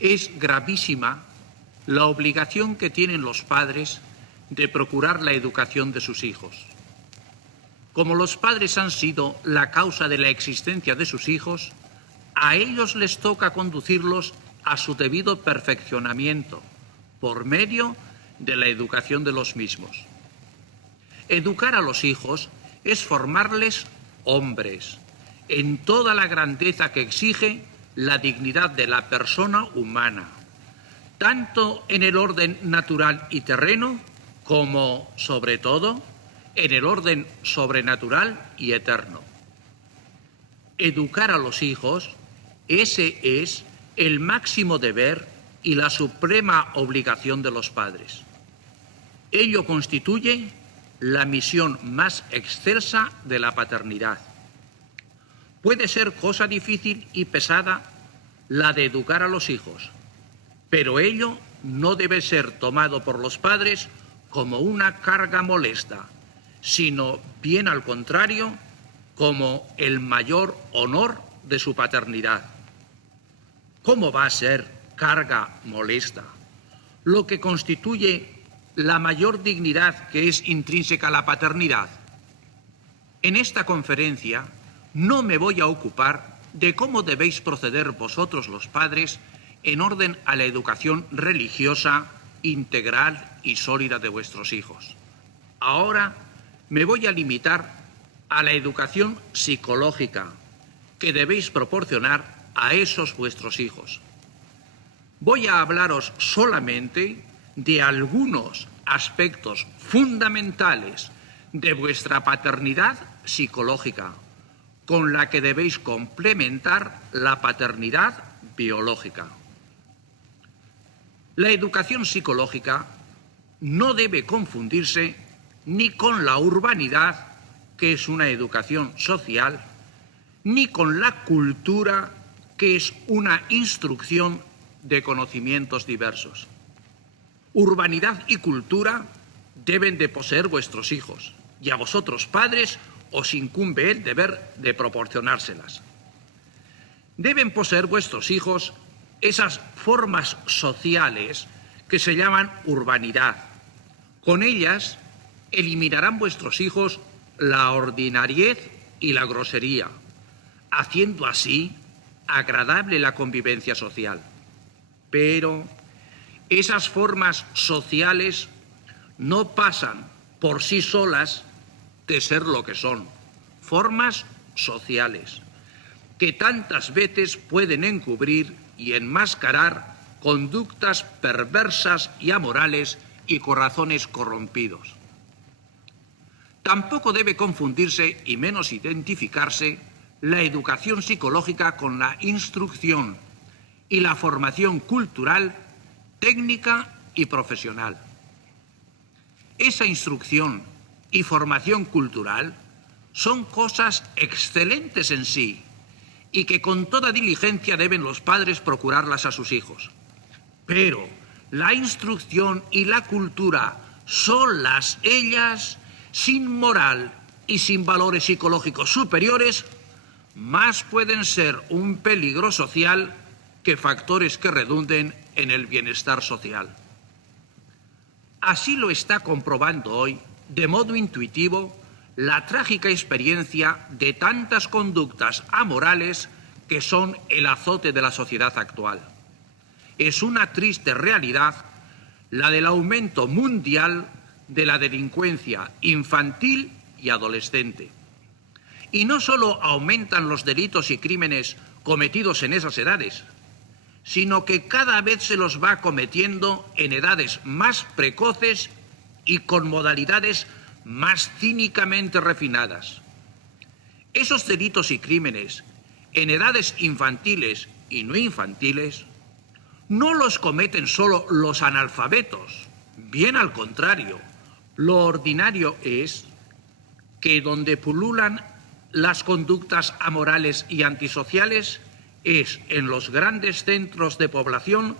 Es gravísima la obligación que tienen los padres de procurar la educación de sus hijos. Como los padres han sido la causa de la existencia de sus hijos, a ellos les toca conducirlos a su debido perfeccionamiento por medio de la educación de los mismos. Educar a los hijos es formarles hombres, en toda la grandeza que exige la dignidad de la persona humana, tanto en el orden natural y terreno como, sobre todo, en el orden sobrenatural y eterno. Educar a los hijos, ese es el máximo deber y la suprema obligación de los padres. Ello constituye la misión más excelsa de la paternidad. Puede ser cosa difícil y pesada la de educar a los hijos, pero ello no debe ser tomado por los padres como una carga molesta, sino bien al contrario, como el mayor honor de su paternidad. ¿Cómo va a ser carga molesta lo que constituye la mayor dignidad que es intrínseca a la paternidad? En esta conferencia no me voy a ocupar de cómo debéis proceder vosotros los padres en orden a la educación religiosa, integral y sólida de vuestros hijos. Ahora me voy a limitar a la educación psicológica que debéis proporcionar a esos vuestros hijos. Voy a hablaros solamente de algunos aspectos fundamentales de vuestra paternidad psicológica, con la que debéis complementar la paternidad biológica. La educación psicológica no debe confundirse ni con la urbanidad, que es una educación social, ni con la cultura, que es una instrucción de conocimientos diversos. Urbanidad y cultura deben de poseer vuestros hijos, y a vosotros, padres, os incumbe el deber de proporcionárselas. Deben poseer vuestros hijos esas formas sociales que se llaman urbanidad. Con ellas eliminarán vuestros hijos la ordinariez y la grosería, haciendo así agradable la convivencia social. Pero esas formas sociales no pasan por sí solas de ser lo que son, formas sociales, que tantas veces pueden encubrir y enmascarar conductas perversas y amorales y corazones corrompidos. Tampoco debe confundirse y menos identificarse la educación psicológica con la instrucción y la formación cultural, técnica y profesional. Esa instrucción y formación cultural son cosas excelentes en sí y que con toda diligencia deben los padres procurarlas a sus hijos. Pero la instrucción y la cultura solas ellas, sin moral y sin valores psicológicos superiores, más pueden ser un peligro social que factores que redunden en el bienestar social. Así lo está comprobando hoy, de modo intuitivo, la trágica experiencia de tantas conductas amorales que son el azote de la sociedad actual. Es una triste realidad la del aumento mundial de la delincuencia infantil y adolescente. Y no solo aumentan los delitos y crímenes cometidos en esas edades, sino que cada vez se los va cometiendo en edades más precoces y con modalidades más cínicamente refinadas. Esos delitos y crímenes en edades infantiles y no infantiles no los cometen solo los analfabetos, bien al contrario. Lo ordinario es que donde pululan las conductas amorales y antisociales es en los grandes centros de población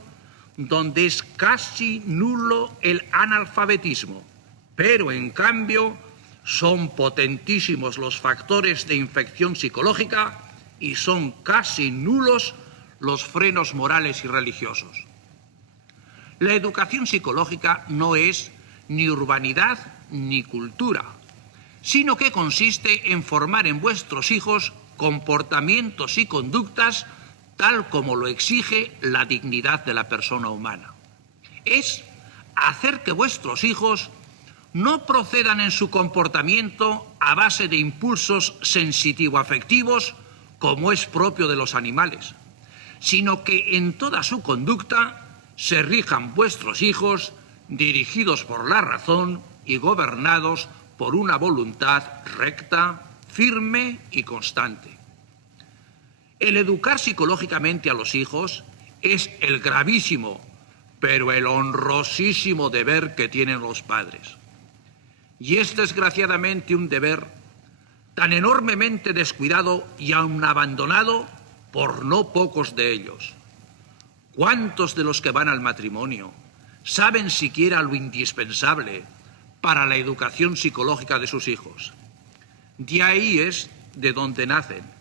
donde es casi nulo el analfabetismo, pero en cambio son potentísimos los factores de infección psicológica y son casi nulos los frenos morales y religiosos. La educación psicológica no es ni urbanidad ni cultura, sino que consiste en formar en vuestros hijos comportamientos y conductas tal como lo exige la dignidad de la persona humana. Es hacer que vuestros hijos no procedan en su comportamiento a base de impulsos sensitivo-afectivos, como es propio de los animales, sino que en toda su conducta se rijan vuestros hijos dirigidos por la razón y gobernados por una voluntad recta, firme y constante. El educar psicológicamente a los hijos es el gravísimo, pero el honrosísimo deber que tienen los padres. Y es desgraciadamente un deber tan enormemente descuidado y aun abandonado por no pocos de ellos. ¿Cuántos de los que van al matrimonio saben siquiera lo indispensable para la educación psicológica de sus hijos? De ahí es de donde nacen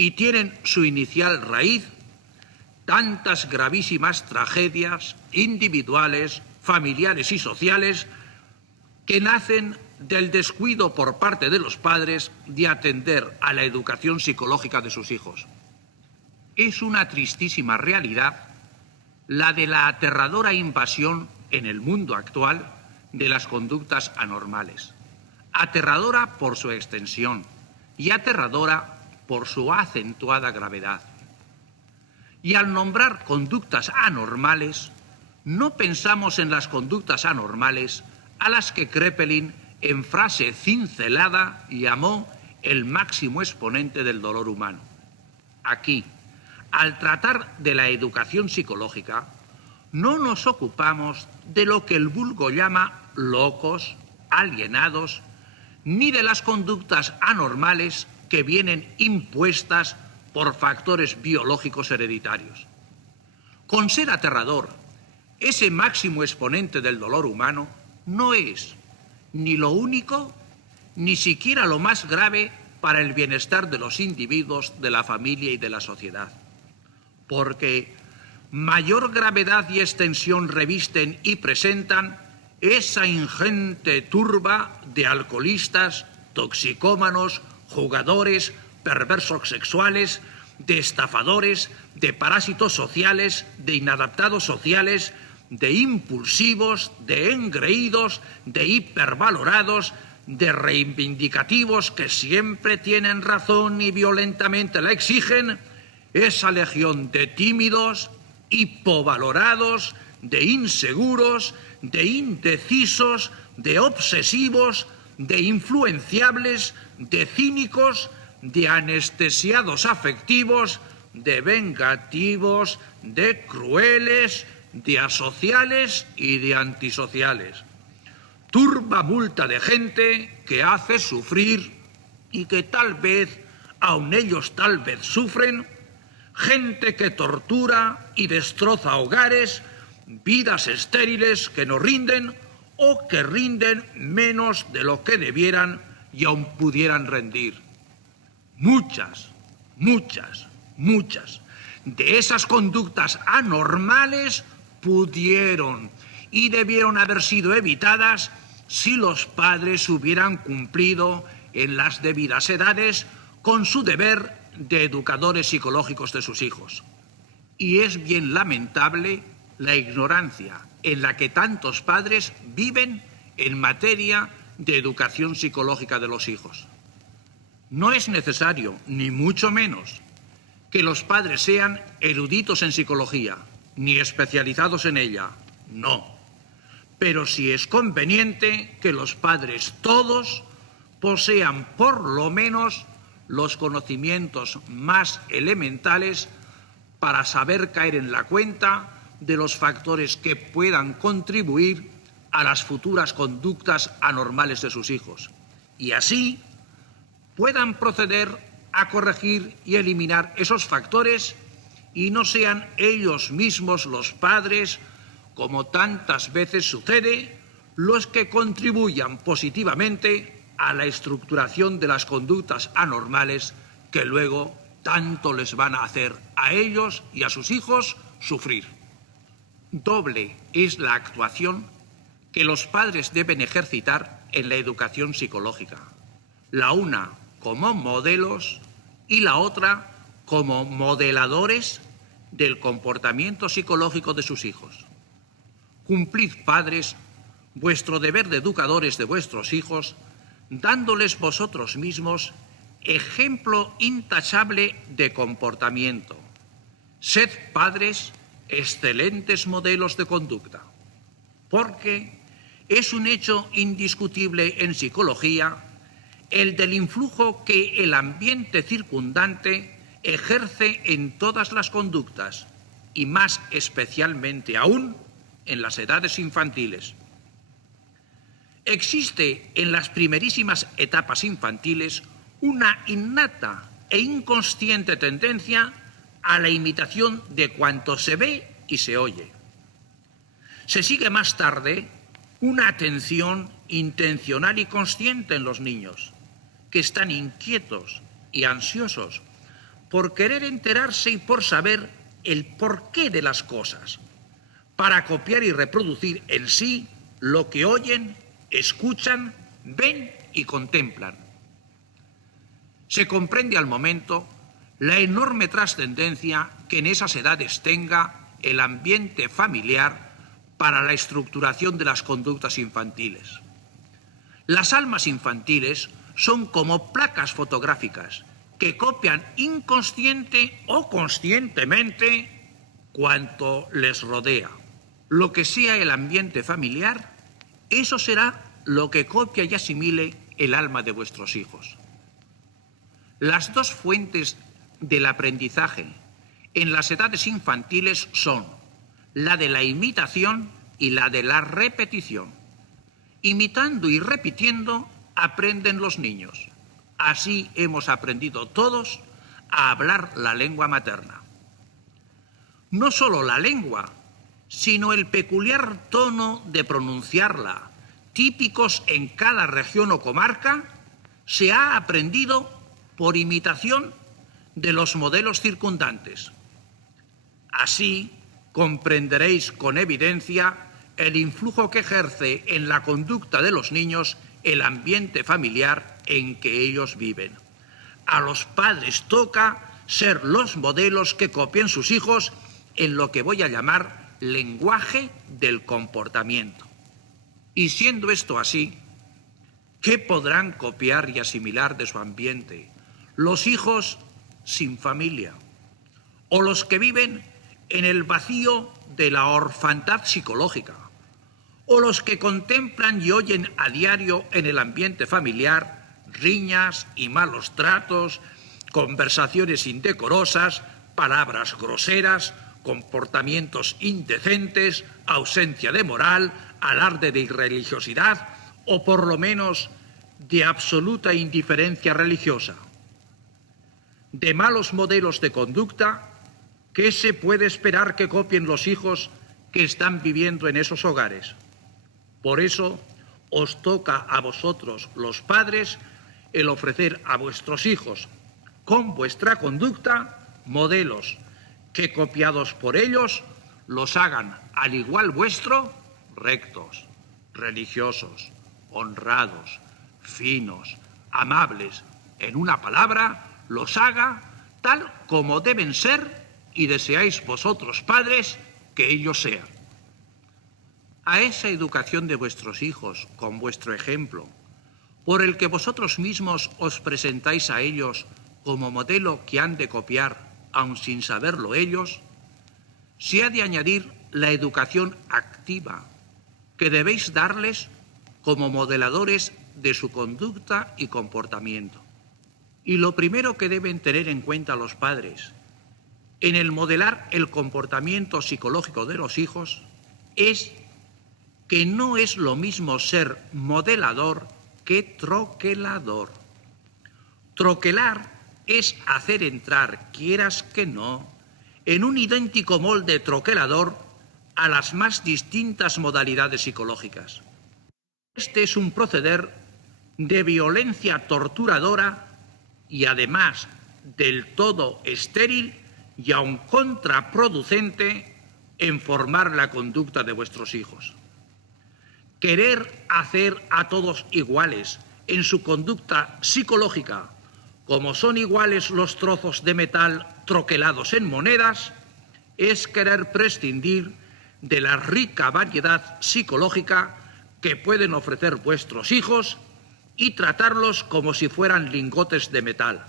y tienen su inicial raíz tantas gravísimas tragedias individuales, familiares y sociales que nacen del descuido por parte de los padres de atender a la educación psicológica de sus hijos. Es una tristísima realidad la de la aterradora invasión en el mundo actual de las conductas anormales. Aterradora por su extensión y aterradora por su acentuada gravedad. Y al nombrar conductas anormales, no pensamos en las conductas anormales a las que Kraepelin, en frase cincelada, llamó el máximo exponente del dolor humano. Aquí, al tratar de la educación psicológica, no nos ocupamos de lo que el vulgo llama locos, alienados, ni de las conductas anormales que vienen impuestas por factores biológicos hereditarios. Con ser aterrador, ese máximo exponente del dolor humano no es ni lo único, ni siquiera lo más grave para el bienestar de los individuos, de la familia y de la sociedad. Porque mayor gravedad y extensión revisten y presentan esa ingente turba de alcoholistas, toxicómanos, jugadores, perversos sexuales, de estafadores, de parásitos sociales, de inadaptados sociales, de impulsivos, de engreídos, de hipervalorados, de reivindicativos que siempre tienen razón y violentamente la exigen, esa legión de tímidos, hipovalorados, de inseguros, de indecisos, de obsesivos, de influenciables, de cínicos, de anestesiados afectivos, de vengativos, de crueles, de asociales y de antisociales. Turba multa de gente que hace sufrir y que tal vez, aun ellos tal vez sufren, gente que tortura y destroza hogares, vidas estériles que no rinden o que rinden menos de lo que debieran y aun pudieran rendir. Muchas de esas conductas anormales pudieron y debieron haber sido evitadas si los padres hubieran cumplido en las debidas edades con su deber de educadores psicológicos de sus hijos. Y es bien lamentable la ignorancia en la que tantos padres viven en materia de educación psicológica de los hijos. No es necesario, ni mucho menos, que los padres sean eruditos en psicología, ni especializados en ella, no. Pero sí es conveniente que los padres todos posean por lo menos los conocimientos más elementales para saber caer en la cuenta de los factores que puedan contribuir a las futuras conductas anormales de sus hijos y así puedan proceder a corregir y eliminar esos factores y no sean ellos mismos los padres, como tantas veces sucede, los que contribuyan positivamente a la estructuración de las conductas anormales que luego tanto les van a hacer a ellos y a sus hijos sufrir. Doble es la actuación que los padres deben ejercitar en la educación psicológica. La una como modelos y la otra como modeladores del comportamiento psicológico de sus hijos. Cumplid, padres, vuestro deber de educadores de vuestros hijos, dándoles vosotros mismos ejemplo intachable de comportamiento. Sed, padres, excelentes modelos de conducta, porque es un hecho indiscutible en psicología el del influjo que el ambiente circundante ejerce en todas las conductas y más especialmente aún en las edades infantiles. Existe en las primerísimas etapas infantiles una innata e inconsciente tendencia a la imitación de cuanto se ve y se oye. Se sigue más tarde una atención intencional y consciente en los niños, que están inquietos y ansiosos por querer enterarse y por saber el porqué de las cosas, para copiar y reproducir en sí lo que oyen, escuchan, ven y contemplan. Se comprende al momento la enorme trascendencia que en esas edades tenga el ambiente familiar para la estructuración de las conductas infantiles. Las almas infantiles son como placas fotográficas que copian inconsciente o conscientemente cuanto les rodea. Lo que sea el ambiente familiar, eso será lo que copia y asimile el alma de vuestros hijos. Las dos fuentes del aprendizaje en las edades infantiles son la de la imitación y la de la repetición. Imitando y repitiendo aprenden los niños. Así hemos aprendido todos a hablar la lengua materna. No solo la lengua, sino el peculiar tono de pronunciarla, típicos en cada región o comarca, se ha aprendido por imitación de los modelos circundantes. Así comprenderéis con evidencia el influjo que ejerce en la conducta de los niños el ambiente familiar en que ellos viven. A los padres toca ser los modelos que copien sus hijos en lo que voy a llamar lenguaje del comportamiento. Y siendo esto así, ¿qué podrán copiar y asimilar de su ambiente los hijos sin familia o los que viven en el vacío de la orfandad psicológica o los que contemplan y oyen a diario en el ambiente familiar riñas y malos tratos, conversaciones indecorosas, palabras groseras, comportamientos indecentes, ausencia de moral, alarde de irreligiosidad o por lo menos de absoluta indiferencia religiosa? De malos modelos de conducta, ¿qué se puede esperar que copien los hijos que están viviendo en esos hogares? Por eso os toca a vosotros, los padres, el ofrecer a vuestros hijos, con vuestra conducta, modelos que, copiados por ellos, los hagan al igual vuestro, rectos, religiosos, honrados, finos, amables, en una palabra, los haga tal como deben ser y deseáis vosotros, padres, que ellos sean. A esa educación de vuestros hijos, con vuestro ejemplo, por el que vosotros mismos os presentáis a ellos como modelo que han de copiar, aun sin saberlo ellos, se ha de añadir la educación activa, que debéis darles como modeladores de su conducta y comportamiento. Y lo primero que deben tener en cuenta los padres en el modelar el comportamiento psicológico de los hijos es que no es lo mismo ser modelador que troquelador. Troquelar es hacer entrar, quieras que no, en un idéntico molde troquelador a las más distintas modalidades psicológicas. Este es un proceder de violencia torturadora y además del todo estéril y aun contraproducente en formar la conducta de vuestros hijos. Querer hacer a todos iguales en su conducta psicológica, como son iguales los trozos de metal troquelados en monedas, es querer prescindir de la rica variedad psicológica que pueden ofrecer vuestros hijos y tratarlos como si fueran lingotes de metal,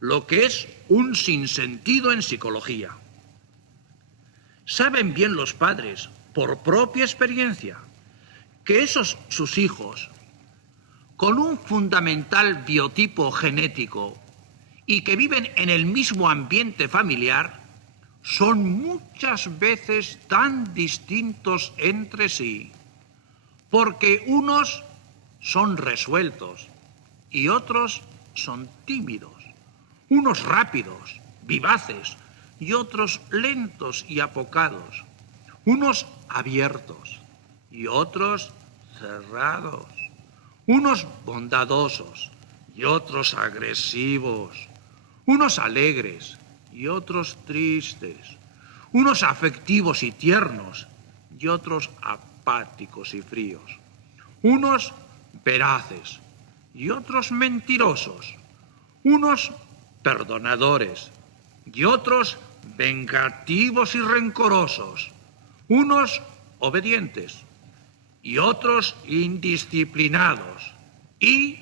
lo que es un sinsentido en psicología. Saben bien los padres, por propia experiencia, que esos sus hijos, con un fundamental biotipo genético y que viven en el mismo ambiente familiar, son muchas veces tan distintos entre sí, porque unos son resueltos y otros son tímidos, unos rápidos, vivaces y otros lentos y apocados, unos abiertos y otros cerrados, unos bondadosos y otros agresivos, unos alegres y otros tristes, unos afectivos y tiernos y otros apáticos y fríos, unos veraces y otros mentirosos, unos perdonadores y otros vengativos y rencorosos, unos obedientes y otros indisciplinados, y,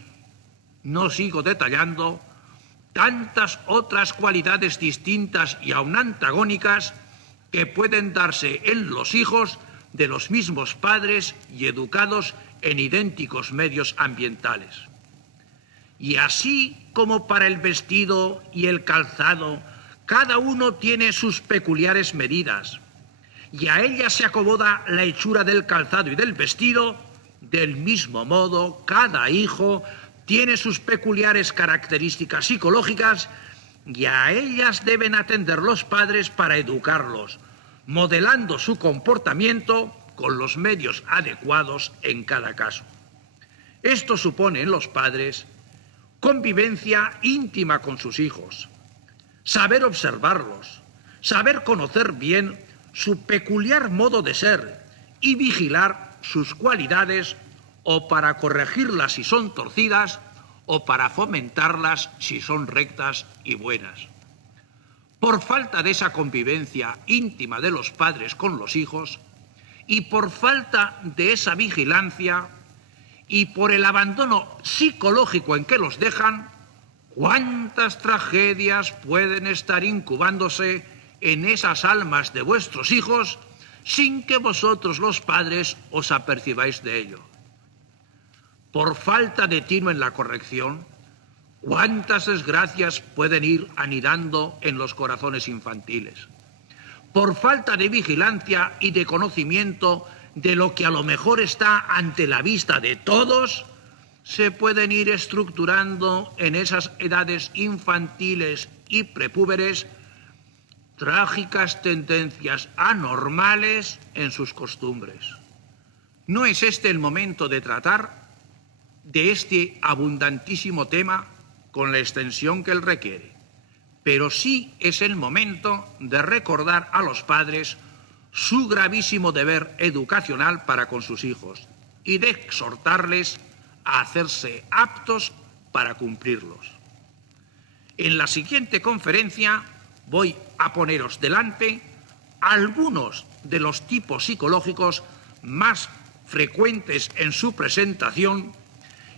no sigo detallando, tantas otras cualidades distintas y aun antagónicas que pueden darse en los hijos de los mismos padres y educados en idénticos medios ambientales. Y así como para el vestido y el calzado, cada uno tiene sus peculiares medidas, y a ellas se acomoda la hechura del calzado y del vestido, del mismo modo, cada hijo tiene sus peculiares características psicológicas y a ellas deben atender los padres para educarlos, modelando su comportamiento con los medios adecuados en cada caso. Esto supone en los padres convivencia íntima con sus hijos, saber observarlos, saber conocer bien su peculiar modo de ser y vigilar sus cualidades, o para corregirlas si son torcidas o para fomentarlas si son rectas y buenas. Por falta de esa convivencia íntima de los padres con los hijos y por falta de esa vigilancia y por el abandono psicológico en que los dejan, ¿cuántas tragedias pueden estar incubándose en esas almas de vuestros hijos sin que vosotros los padres os apercibáis de ello? Por falta de tino en la corrección, ¿cuántas desgracias pueden ir anidando en los corazones infantiles? Por falta de vigilancia y de conocimiento de lo que a lo mejor está ante la vista de todos, se pueden ir estructurando en esas edades infantiles y prepúberes trágicas tendencias anormales en sus costumbres. ¿No es este el momento de tratar de este abundantísimo tema con la extensión que él requiere? Pero sí es el momento de recordar a los padres su gravísimo deber educacional para con sus hijos y de exhortarles a hacerse aptos para cumplirlos. En la siguiente conferencia voy a poneros delante algunos de los tipos psicológicos más frecuentes en su presentación,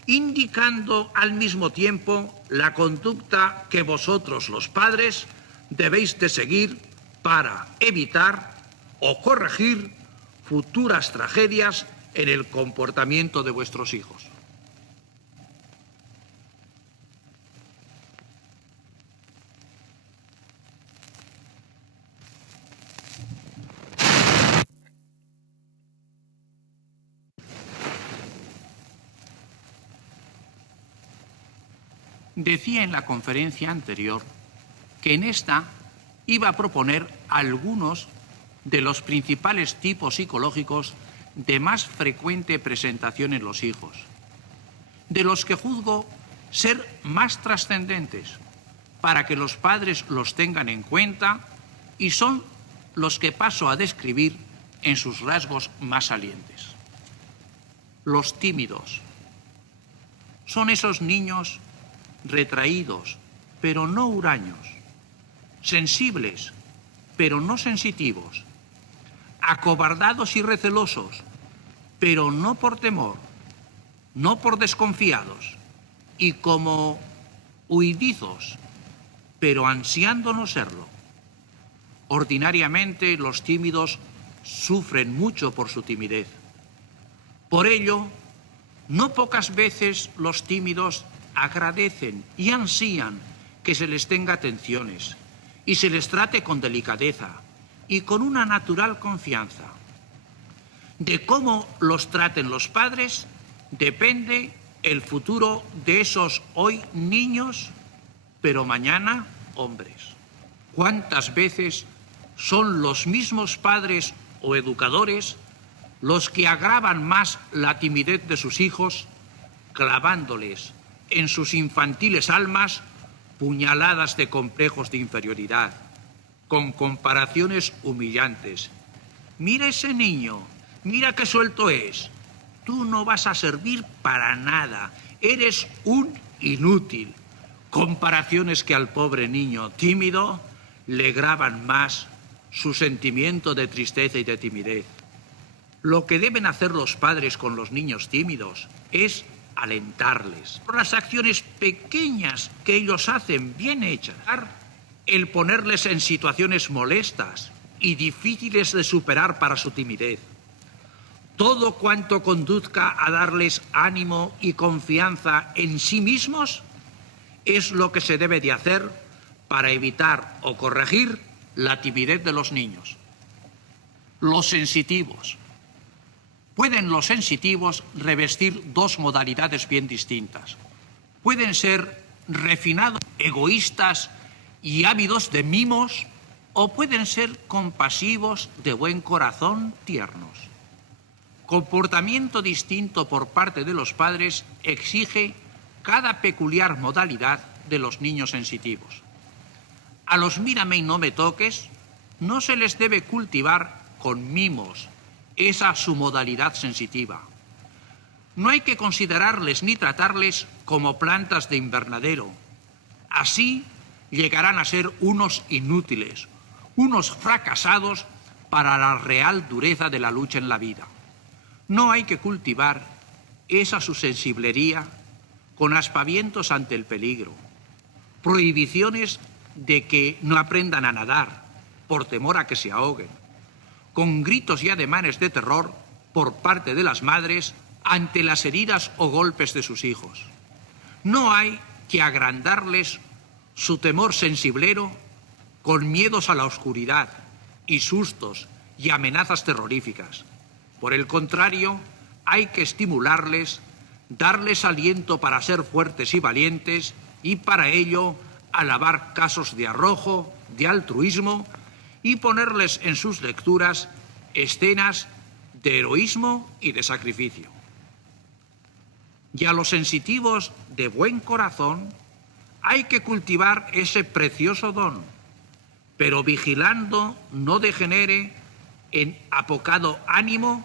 indicando al mismo tiempo la conducta que vosotros los padres debéis de seguir para evitar o corregir futuras tragedias en el comportamiento de vuestros hijos. Decía en la conferencia anterior que en esta iba a proponer algunos de los principales tipos psicológicos de más frecuente presentación en los hijos, de los que juzgo ser más trascendentes, para que los padres los tengan en cuenta y son los que paso a describir en sus rasgos más salientes. Los tímidos son esos niños retraídos, pero no huraños, sensibles, pero no sensitivos, acobardados y recelosos, pero no por temor, no por desconfiados, y como huidizos, pero ansiando no serlo. Ordinariamente los tímidos sufren mucho por su timidez. Por ello, no pocas veces los tímidos agradecen y ansían que se les tenga atenciones y se les trate con delicadeza y con una natural confianza. De cómo los traten los padres depende el futuro de esos hoy niños, pero mañana hombres. ¿Cuántas veces son los mismos padres o educadores los que agravan más la timidez de sus hijos, clavándoles en sus infantiles almas puñaladas de complejos de inferioridad, con comparaciones humillantes? Mira ese niño, mira qué suelto es. Tú no vas a servir para nada, eres un inútil. Comparaciones que al pobre niño tímido le graban más su sentimiento de tristeza y de timidez. Lo que deben hacer los padres con los niños tímidos es alentarles por las acciones pequeñas que ellos hacen bien hechas, el ponerles en situaciones molestas y difíciles de superar para su timidez. Todo cuanto conduzca a darles ánimo y confianza en sí mismos es lo que se debe de hacer para evitar o corregir la timidez de los niños. Los sensitivos. Pueden los sensitivos revestir dos modalidades bien distintas. Pueden ser refinados, egoístas y ávidos de mimos, o pueden ser compasivos, de buen corazón, tiernos. Comportamiento distinto por parte de los padres exige cada peculiar modalidad de los niños sensitivos. A los mírame y no me toques no se les debe cultivar con mimos esa su modalidad sensitiva. No hay que considerarles ni tratarles como plantas de invernadero. Así llegarán a ser unos inútiles, unos fracasados para la real dureza de la lucha en la vida. No hay que cultivar esa su sensiblería con aspavientos ante el peligro, prohibiciones de que no aprendan a nadar por temor a que se ahoguen, con gritos y ademanes de terror por parte de las madres ante las heridas o golpes de sus hijos. No hay que agrandarles su temor sensiblero con miedos a la oscuridad y sustos y amenazas terroríficas. Por el contrario, hay que estimularles, darles aliento para ser fuertes y valientes y para ello alabar casos de arrojo, de altruismo y ponerles en sus lecturas escenas de heroísmo y de sacrificio. Y a los sensitivos de buen corazón hay que cultivar ese precioso don, pero vigilando no degenere en apocado ánimo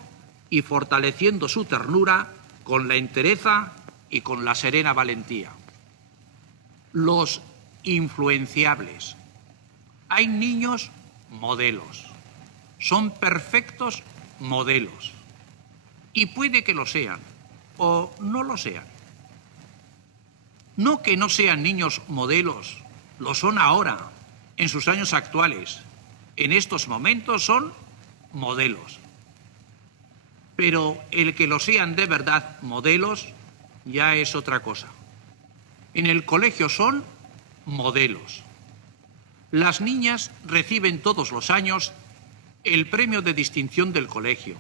y fortaleciendo su ternura con la entereza y con la serena valentía. Los influenciables. Hay niños modelos. Son perfectos modelos. Y puede que lo sean o no lo sean. No que no sean niños modelos, lo son ahora, en sus años actuales. En estos momentos son modelos. Pero el que lo sean de verdad modelos ya es otra cosa. En el colegio son modelos. Las niñas reciben todos los años el premio de distinción del colegio.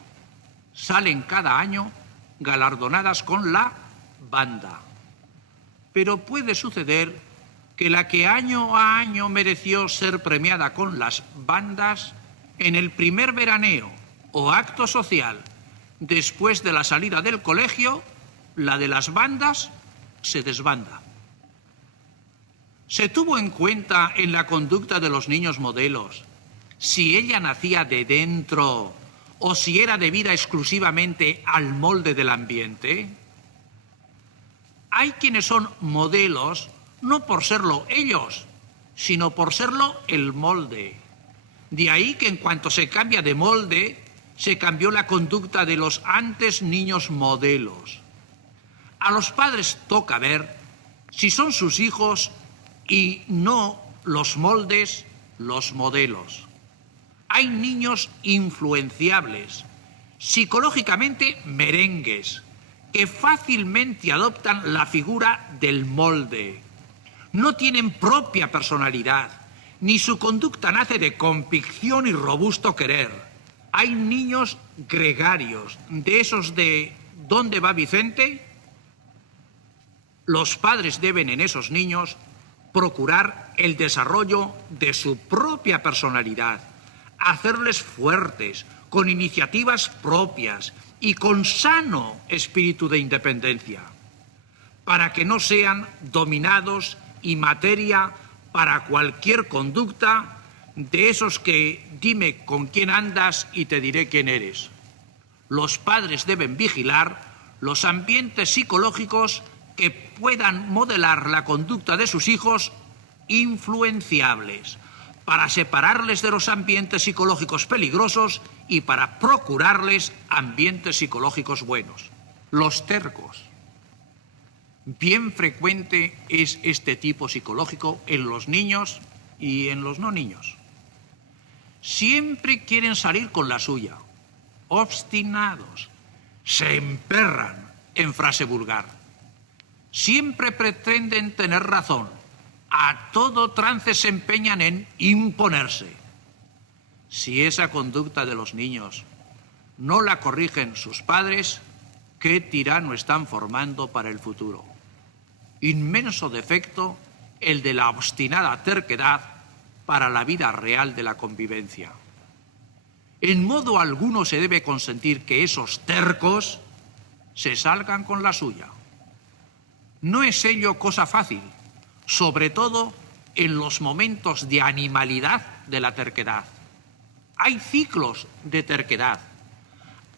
Salen cada año galardonadas con la banda. Pero puede suceder que la que año a año mereció ser premiada con las bandas, en el primer veraneo o acto social después de la salida del colegio, la de las bandas se desbanda. ¿Se tuvo en cuenta en la conducta de los niños modelos si ella nacía de dentro o si era debida exclusivamente al molde del ambiente? Hay quienes son modelos no por serlo ellos, sino por serlo el molde. De ahí que en cuanto se cambia de molde, se cambió la conducta de los antes niños modelos. A los padres toca ver si son sus hijos y no los moldes, los modelos. Hay niños influenciables, psicológicamente merengues, que fácilmente adoptan la figura del molde. No tienen propia personalidad, ni su conducta nace de convicción y robusto querer. Hay niños gregarios, de esos de ¿dónde va Vicente? Los padres deben en esos niños procurar el desarrollo de su propia personalidad, hacerles fuertes, con iniciativas propias y con sano espíritu de independencia, para que no sean dominados y materia para cualquier conducta de esos que dime con quién andas y te diré quién eres. Los padres deben vigilar los ambientes psicológicos que puedan modelar la conducta de sus hijos influenciables, para separarles de los ambientes psicológicos peligrosos y para procurarles ambientes psicológicos buenos. Los tercos. Bien frecuente es este tipo psicológico en los niños y en los no niños. Siempre quieren salir con la suya, obstinados, se emperran, en frase vulgar. Siempre pretenden tener razón, a todo trance se empeñan en imponerse. Si esa conducta de los niños no la corrigen sus padres, ¿qué tirano están formando para el futuro? Inmenso defecto el de la obstinada terquedad para la vida real de la convivencia. En modo alguno se debe consentir que esos tercos se salgan con la suya. No es ello cosa fácil, sobre todo en los momentos de animalidad de la terquedad. Hay ciclos de terquedad.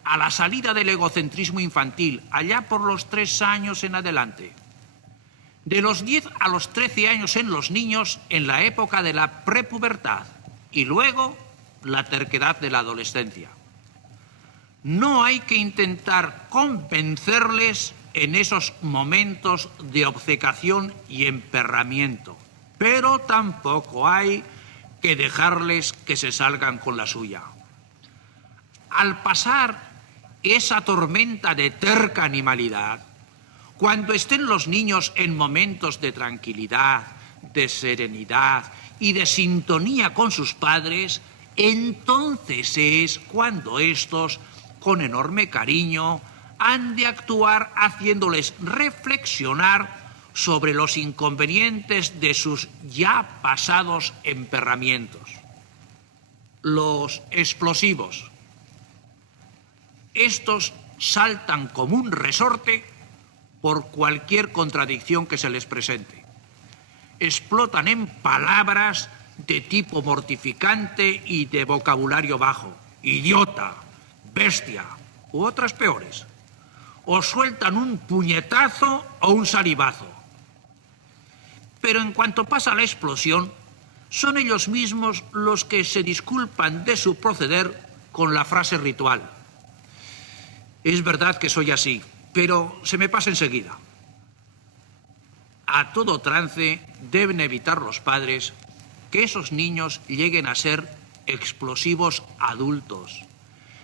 A la salida del egocentrismo infantil, allá por los 3 años en adelante. De los 10 a los 13 años en los niños, en la época de la prepubertad. Y luego la terquedad de la adolescencia. No hay que intentar convencerles en esos momentos de obcecación y emperramiento, pero tampoco hay que dejarles que se salgan con la suya. Al pasar esa tormenta de terca animalidad, cuando estén los niños en momentos de tranquilidad, de serenidad y de sintonía con sus padres, entonces es cuando estos, con enorme cariño, han de actuar haciéndoles reflexionar sobre los inconvenientes de sus ya pasados emperramientos. Los explosivos. Estos saltan como un resorte por cualquier contradicción que se les presente. Explotan en palabras de tipo mortificante y de vocabulario bajo. Idiota, bestia u otras peores. O sueltan un puñetazo o un salivazo. Pero en cuanto pasa la explosión, son ellos mismos los que se disculpan de su proceder con la frase ritual. Es verdad que soy así, pero se me pasa enseguida. A todo trance deben evitar los padres que esos niños lleguen a ser explosivos adultos.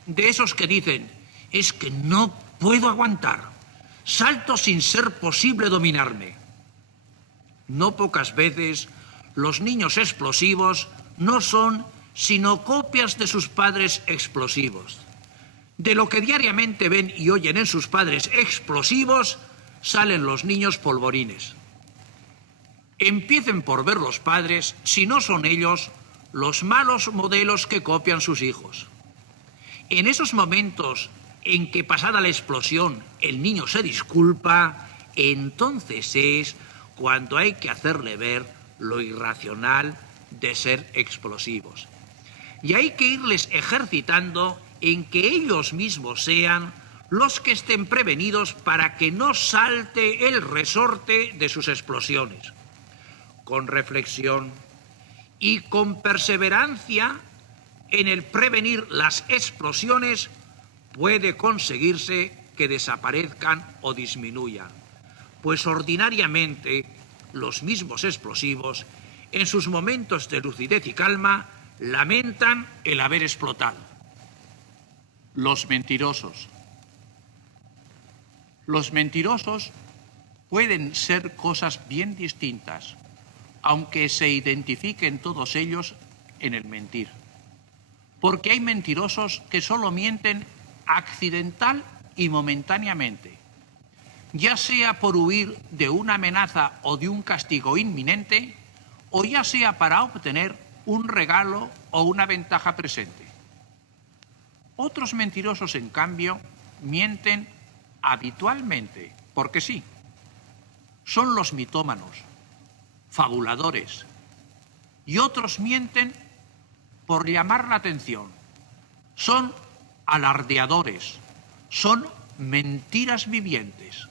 De esos que dicen, es que no puedo aguantar, salto sin ser posible dominarme. No pocas veces los niños explosivos no son sino copias de sus padres explosivos. De lo que diariamente ven y oyen en sus padres explosivos, salen los niños polvorines. Empiecen por ver los padres, si no son ellos, los malos modelos que copian sus hijos. En esos momentos en que pasada la explosión el niño se disculpa, entonces es cuando hay que hacerle ver lo irracional de ser explosivos. Y hay que irles ejercitando en que ellos mismos sean los que estén prevenidos para que no salte el resorte de sus explosiones. Con reflexión y con perseverancia en el prevenir las explosiones puede conseguirse que desaparezcan o disminuyan, pues ordinariamente los mismos explosivos, en sus momentos de lucidez y calma, lamentan el haber explotado. Los mentirosos. Los mentirosos pueden ser cosas bien distintas, aunque se identifiquen todos ellos en el mentir. Porque hay mentirosos que solo mienten accidental y momentáneamente, ya sea por huir de una amenaza o de un castigo inminente, o ya sea para obtener un regalo o una ventaja presente. Otros mentirosos, en cambio, mienten habitualmente, porque sí. Son los mitómanos, fabuladores, y otros mienten por llamar la atención. Son alardeadores, son mentiras vivientes,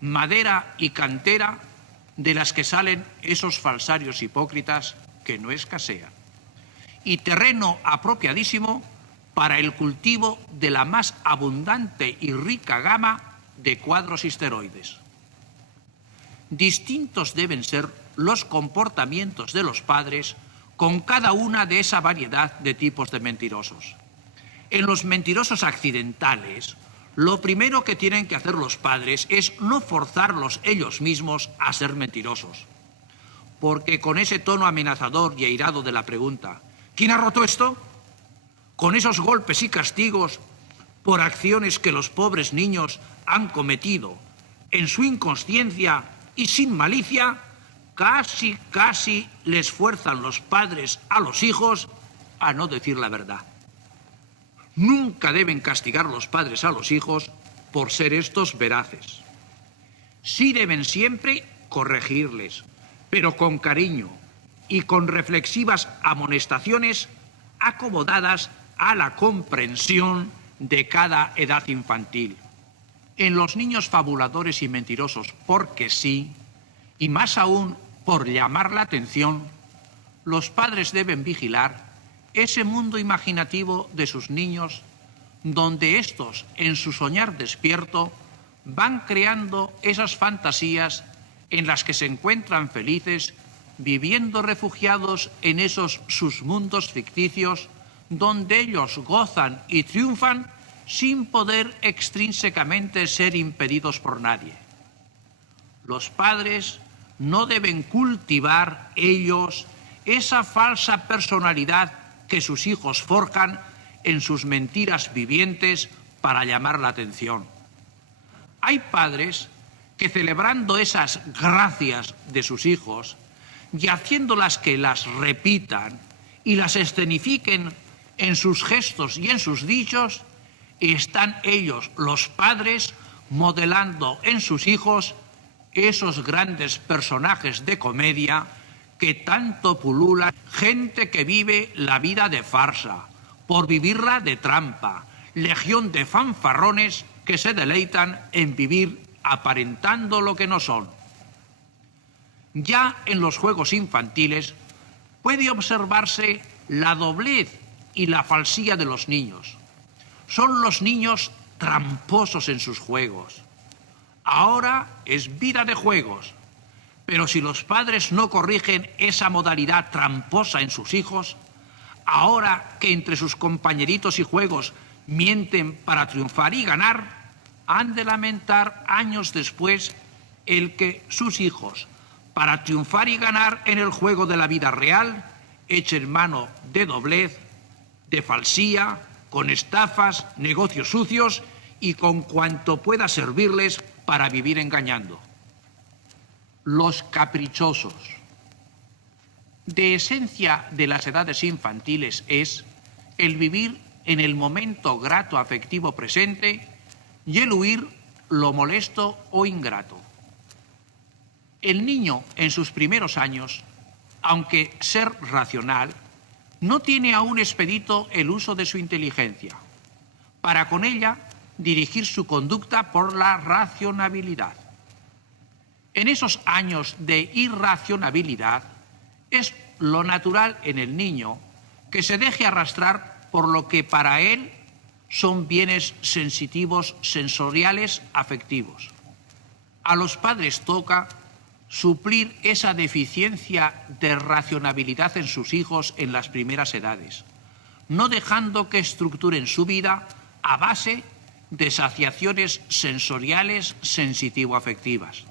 madera y cantera de las que salen esos falsarios hipócritas que no escasean, y terreno apropiadísimo para el cultivo de la más abundante y rica gama de cuadros histeroides. Distintos deben ser los comportamientos de los padres con cada una de esa variedad de tipos de mentirosos. En los mentirosos accidentales, lo primero que tienen que hacer los padres es no forzarlos ellos mismos a ser mentirosos. Porque con ese tono amenazador y airado de la pregunta, ¿quién ha roto esto?, con esos golpes y castigos por acciones que los pobres niños han cometido en su inconsciencia y sin malicia, casi les fuerzan los padres a los hijos a no decir la verdad. Nunca deben castigar los padres a los hijos por ser estos veraces. Sí deben siempre corregirles, pero con cariño y con reflexivas amonestaciones acomodadas a la comprensión de cada edad infantil. En los niños fabuladores y mentirosos, porque sí, y más aún por llamar la atención, los padres deben vigilar ese mundo imaginativo de sus niños, donde éstos, en su soñar despierto, van creando esas fantasías en las que se encuentran felices, viviendo refugiados en esos sus mundos ficticios, donde ellos gozan y triunfan sin poder extrínsecamente ser impedidos por nadie. Los padres no deben cultivar ellos esa falsa personalidad que sus hijos forjan en sus mentiras vivientes para llamar la atención. Hay padres que, celebrando esas gracias de sus hijos y haciéndolas que las repitan y las escenifiquen en sus gestos y en sus dichos, están ellos, los padres, modelando en sus hijos esos grandes personajes de comedia que tanto pululan, gente que vive la vida de farsa, por vivirla de trampa, legión de fanfarrones que se deleitan en vivir aparentando lo que no son. Ya en los juegos infantiles puede observarse la doblez y la falsía de los niños. Son los niños tramposos en sus juegos. Ahora es vida de juegos, pero si los padres no corrigen esa modalidad tramposa en sus hijos, ahora que entre sus compañeritos y juegos mienten para triunfar y ganar, han de lamentar años después el que sus hijos, para triunfar y ganar en el juego de la vida real, echen mano de doblez, de falsía, con estafas, negocios sucios y con cuanto pueda servirles para vivir engañando. Los caprichosos. De esencia de las edades infantiles es el vivir en el momento grato afectivo presente y el huir lo molesto o ingrato. El niño en sus primeros años aunque ser racional, no tiene aún expedito el uso de su inteligencia, para con ella dirigir su conducta por la racionalidad. En esos años de irracionalidad es lo natural en el niño que se deje arrastrar por lo que para él son bienes sensitivos, sensoriales, afectivos. A los padres toca suplir esa deficiencia de racionalidad en sus hijos en las primeras edades, no dejando que estructuren su vida a base de saciaciones sensoriales, sensitivo-afectivas.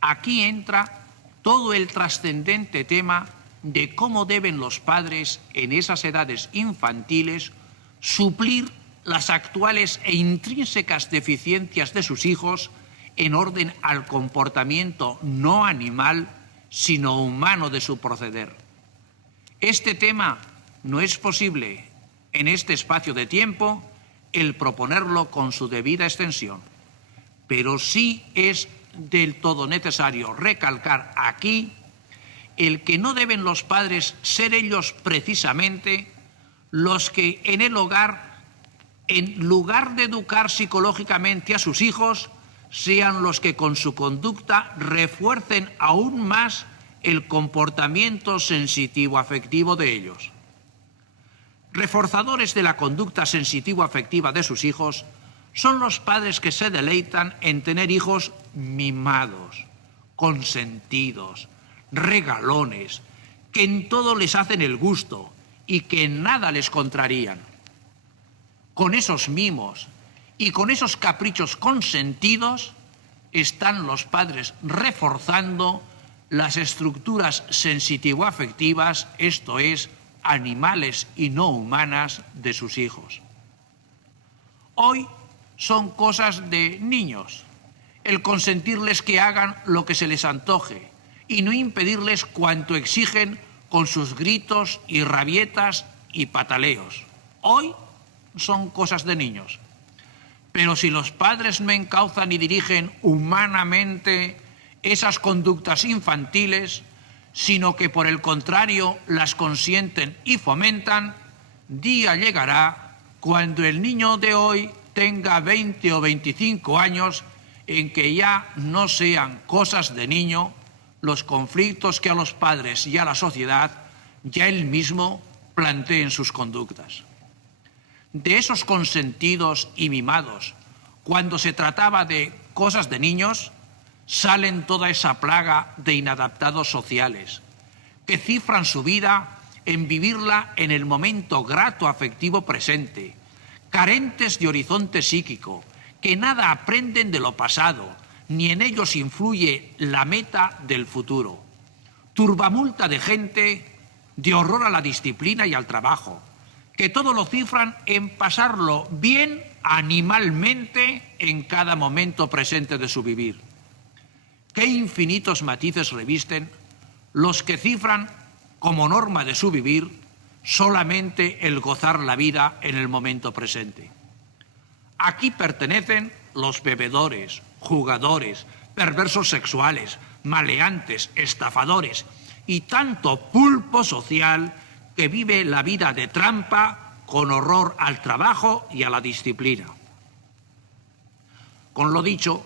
Aquí entra todo el trascendente tema de cómo deben los padres en esas edades infantiles suplir las actuales e intrínsecas deficiencias de sus hijos en orden al comportamiento no animal, sino humano de su proceder. Este tema no es posible en este espacio de tiempo el proponerlo con su debida extensión, pero sí es del todo necesario recalcar aquí el que no deben los padres ser ellos precisamente los que en el hogar, en lugar de educar psicológicamente a sus hijos, sean los que con su conducta refuercen aún más el comportamiento sensitivo-afectivo de ellos. Reforzadores de la conducta sensitivo-afectiva de sus hijos son los padres que se deleitan en tener hijos mimados, consentidos, regalones, que en todo les hacen el gusto y que en nada les contrarían. Con esos mimos y con esos caprichos consentidos están los padres reforzando las estructuras sensitivo-afectivas, esto es, animales y no humanas, de sus hijos. Hoy son cosas de niños el consentirles que hagan lo que se les antoje y no impedirles cuanto exigen con sus gritos y rabietas y pataleos. Hoy son cosas de niños. Pero si los padres no encauzan y dirigen humanamente esas conductas infantiles, sino que por el contrario las consienten y fomentan, día llegará cuando el niño de hoy tenga 20 o 25 años en que ya no sean cosas de niño los conflictos que a los padres y a la sociedad ya él mismo plantee en sus conductas. De esos consentidos y mimados, cuando se trataba de cosas de niños, salen toda esa plaga de inadaptados sociales, que cifran su vida en vivirla en el momento grato afectivo presente, carentes de horizonte psíquico, que nada aprenden de lo pasado, ni en ellos influye la meta del futuro. Turbamulta de gente, de horror a la disciplina y al trabajo, que todo lo cifran en pasarlo bien animalmente en cada momento presente de su vivir. Qué infinitos matices revisten los que cifran como norma de su vivir solamente el gozar la vida en el momento presente. Aquí pertenecen los bebedores, jugadores, perversos sexuales, maleantes, estafadores y tanto pulpo social que vive la vida de trampa con horror al trabajo y a la disciplina. Con lo dicho,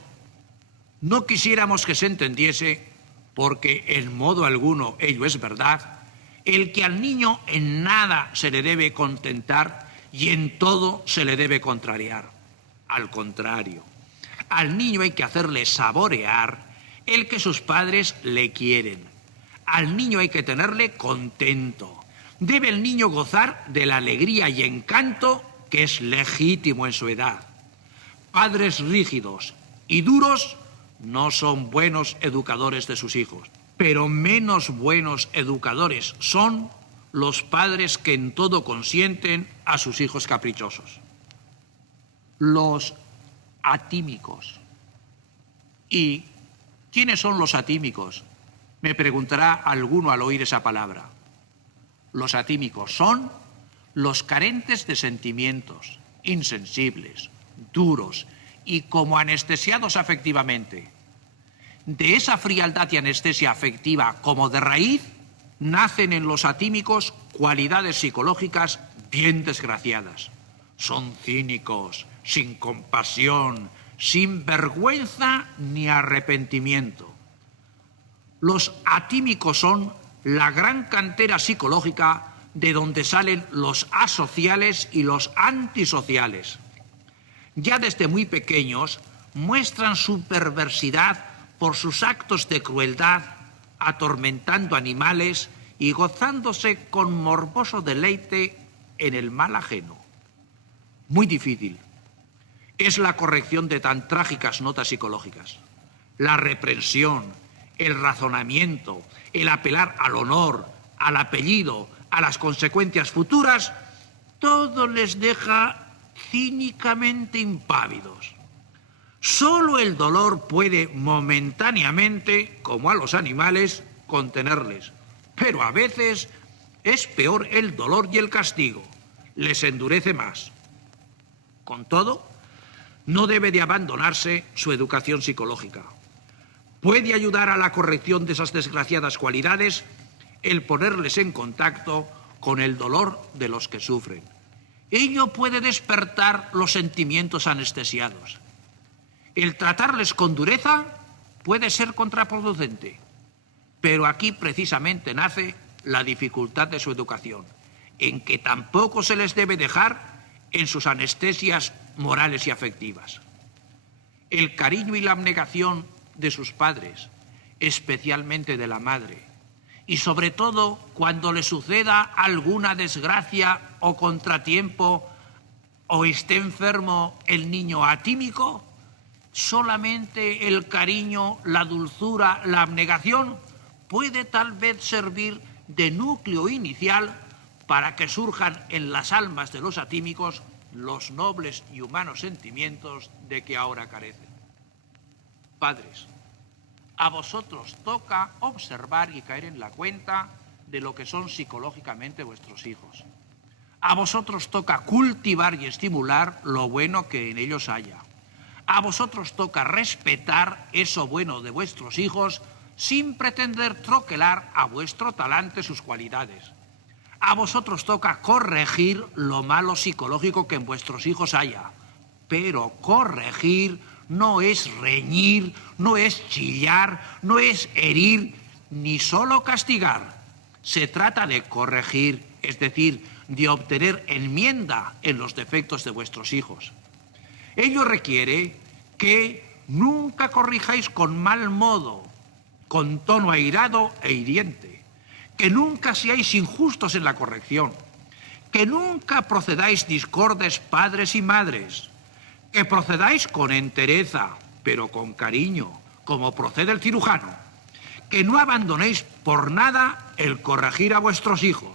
no quisiéramos que se entendiese, porque en modo alguno ello es verdad, el que al niño en nada se le debe contentar y en todo se le debe contrariar. Al contrario, al niño hay que hacerle saborear el que sus padres le quieren. Al niño hay que tenerle contento. Debe el niño gozar de la alegría y encanto que es legítimo en su edad. Padres rígidos y duros no son buenos educadores de sus hijos, pero menos buenos educadores son los padres que en todo consienten a sus hijos caprichosos. Los atímicos. ¿Y quiénes son los atímicos? Me preguntará alguno al oír esa palabra. Los atímicos son los carentes de sentimientos, insensibles, duros y como anestesiados afectivamente. De esa frialdad y anestesia afectiva como de raíz nacen en los atímicos cualidades psicológicas bien desgraciadas. Son cínicos, sin compasión, sin vergüenza ni arrepentimiento. Los atímicos son la gran cantera psicológica de donde salen los asociales y los antisociales. Ya desde muy pequeños muestran su perversidad por sus actos de crueldad, atormentando animales y gozándose con morboso deleite en el mal ajeno. Muy difícil es la corrección de tan trágicas notas psicológicas. La reprensión, el razonamiento, el apelar al honor, al apellido, a las consecuencias futuras, todo les deja cínicamente impávidos. Solo el dolor puede momentáneamente, como a los animales, contenerles. Pero a veces es peor el dolor y el castigo. Les endurece más. Con todo, no debe de abandonarse su educación psicológica. Puede ayudar a la corrección de esas desgraciadas cualidades el ponerles en contacto con el dolor de los que sufren. Ello puede despertar los sentimientos anestesiados. El tratarles con dureza puede ser contraproducente, pero aquí precisamente nace la dificultad de su educación, en que tampoco se les debe dejar en sus anestesias morales y afectivas. El cariño y la abnegación de sus padres, especialmente de la madre, y sobre todo cuando le suceda alguna desgracia o contratiempo o esté enfermo el niño atímico, solamente el cariño, la dulzura, la abnegación puede tal vez servir de núcleo inicial para que surjan en las almas de los atímicos los nobles y humanos sentimientos de que ahora carecen. Padres, a vosotros toca observar y caer en la cuenta de lo que son psicológicamente vuestros hijos. A vosotros toca cultivar y estimular lo bueno que en ellos haya. A vosotros toca respetar eso bueno de vuestros hijos sin pretender troquelar a vuestro talante sus cualidades. A vosotros toca corregir lo malo psicológico que en vuestros hijos haya. Pero corregir no es reñir, no es chillar, no es herir, ni solo castigar. Se trata de corregir, es decir, de obtener enmienda en los defectos de vuestros hijos. Ello requiere que nunca corrijáis con mal modo, con tono airado e hiriente, que nunca seáis injustos en la corrección, que nunca procedáis discordes padres y madres, que procedáis con entereza, pero con cariño, como procede el cirujano, que no abandonéis por nada el corregir a vuestros hijos,